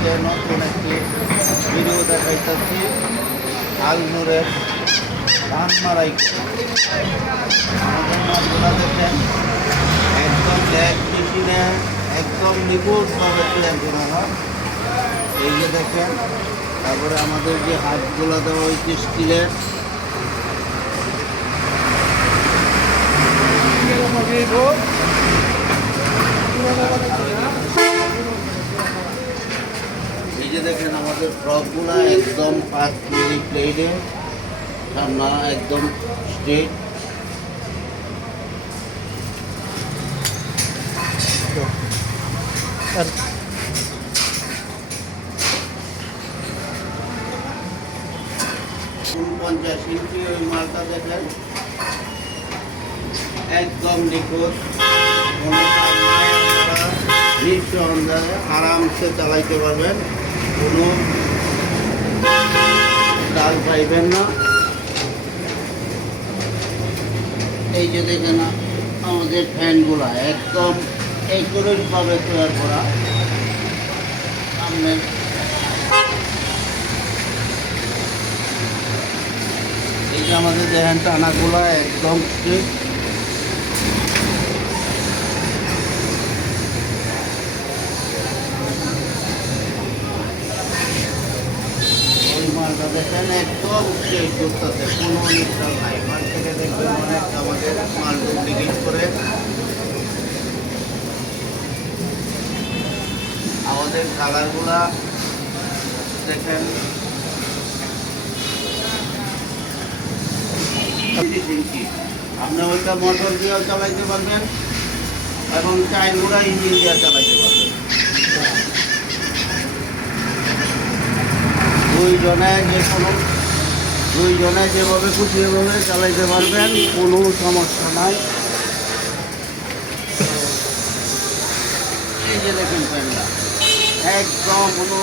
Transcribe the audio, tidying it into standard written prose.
আজকে নতুন একটি ভিডিও দেখাইতেছি আলনুরের ধান মারাই আমাদের মাছগুলা দেখেন একদম লেগ মেশিনে একদম নিখুঁতভাবে তৈরি করা হয়। এই যে দেখেন, তারপরে আমাদের যে হাতগুলো দেওয়া হয়েছে স্টিলের, এই যে দেখেন আমাদের ফ্রকগুলো একদম 5 মিলি প্লেটে, সামনা একদম স্ট্রেট। পঞ্চাশ ইঞ্চি ওই মালটা দেখেন একদম নিখুঁত, নিঃসন্দেহে আরামসে চালাইতে পারবেন, কোনো ডাল পাইবেন না। এই যে দেখেন আমাদের ফ্যানগুলা একদম একুরেটভাবে তৈরি করা। সামনে এই যে আমাদের দেখেন টানাগুলা একদম ঠিক। ওই মালটা দেখেন একদম ঠিক করতেছে, কোনো নিশ্চয় নাই। মার্কেটে দেখবেন অনেক আমাদের মাল ডুপ্লিকেট করে। আমাদের কালারগুলা দেখেন আপনি ওইটা মোটর দিয়েও চালাইতে পারবেন এবং চাইগুলা ইঞ্জিন দিয়ে চালাইতে পারবেন। দুইজনে যেভাবে খুশি এভাবে চালাইতে পারবেন, কোনো সমস্যা নাই। এই যে দেখেন ফ্যানটা একদম কোনো